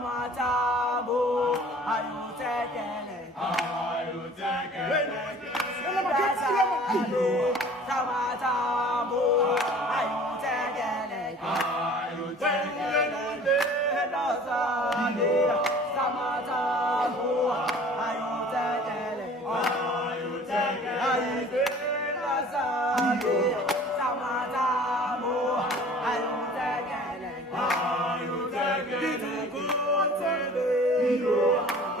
Samatabu, ayu tekele, ayu tekele, Samatabu, ayu tekele, ayu tekele, Samatabu, ayu tekele, ayu tekele, Samatabu, ayu tekele, ayu tekele,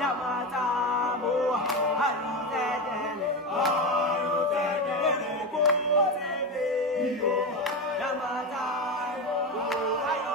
Yamatabu, ayu tekele, ayu tekele, Yamatabu, ayu